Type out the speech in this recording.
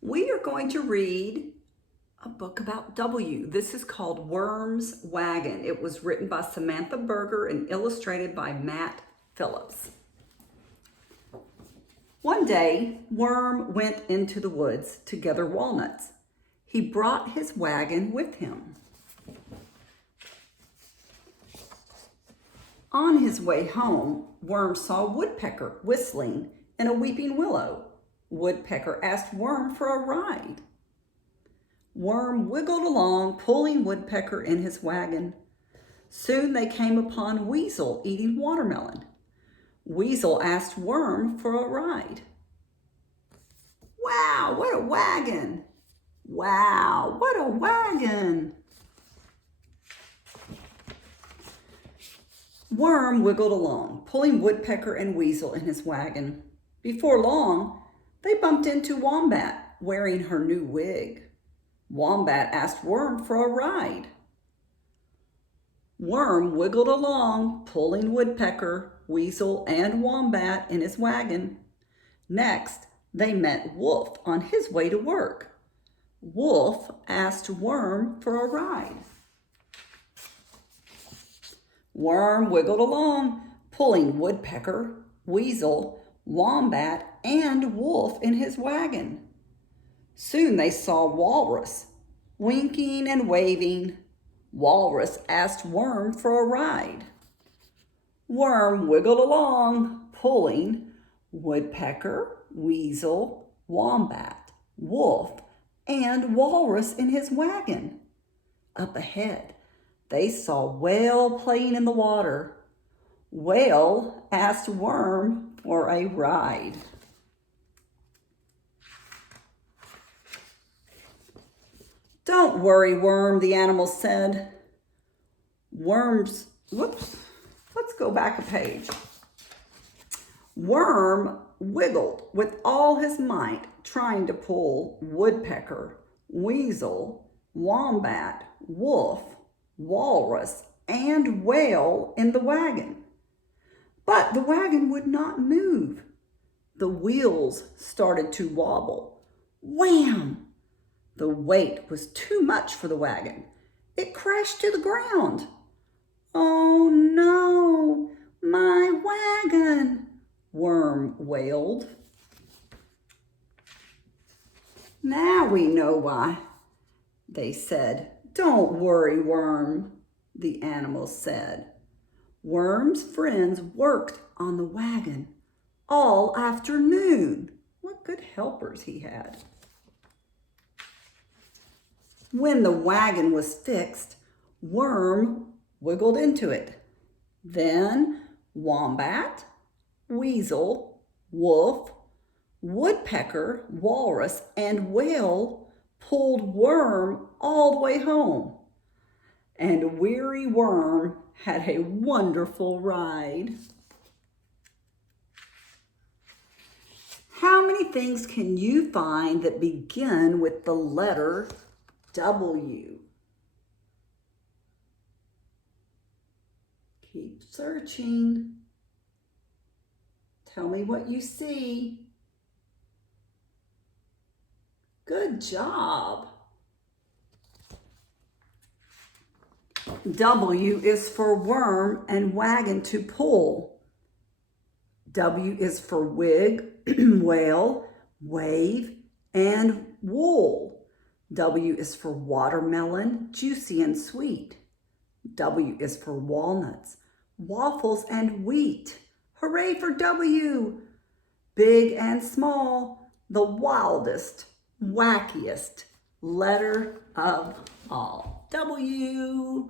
We are going to read a book about W. This is called Worm's Wagon. It was written by Samantha Berger and illustrated by Matt Phillips. One day, Worm went into the woods to gather walnuts. He brought his wagon with him. On his way home, Worm saw Woodpecker whistling in a weeping willow. Woodpecker asked Worm for a ride. Worm wiggled along, pulling Woodpecker in his wagon. Soon they came upon Weasel eating watermelon. Weasel asked Worm for a ride. "Wow, what a wagon! Wow, what a wagon!" Worm wiggled along, pulling Woodpecker and Weasel in his wagon. Before long, they bumped into Wombat, wearing her new wig. Wombat asked Worm for a ride. Worm wiggled along, pulling Woodpecker, Weasel, and Wombat in his wagon. Next, they met Wolf on his way to work. Wolf asked Worm for a ride. Worm wiggled along, pulling Woodpecker, Weasel, Wombat, and Wolf in his wagon. Soon they saw Walrus, winking and waving. Walrus asked Worm for a ride. Worm wiggled along, pulling Woodpecker, Weasel, Wombat, Wolf, and Walrus in his wagon. Up ahead, they saw Whale playing in the water. Whale asked Worm for a ride. "Don't worry, Worm," the animal said. Let's go back a page. Worm wiggled with all his might, trying to pull Woodpecker, Weasel, Wombat, Wolf, Walrus, and Whale in the wagon. But the wagon would not move. The wheels started to wobble. Wham! The weight was too much for the wagon. It crashed to the ground. "Oh no, my wagon!" Worm wailed. "Now we know why," they said. "Don't worry, Worm," the animals said. Worm's friends worked on the wagon all afternoon. What good helpers he had. When the wagon was fixed, Worm wiggled into it. Then Wombat, Weasel, Wolf, Woodpecker, Walrus, and Whale pulled Worm all the way home. And weary Worm had a wonderful ride. How many things can you find that begin with the letter W? Keep searching. Tell me what you see. Good job. W is for worm and wagon to pull. W is for wig, whale, wave, and wool. W is for watermelon, juicy and sweet. W is for walnuts, waffles, and wheat. Hooray for W! Big and small, the wildest, wackiest letter of all. W!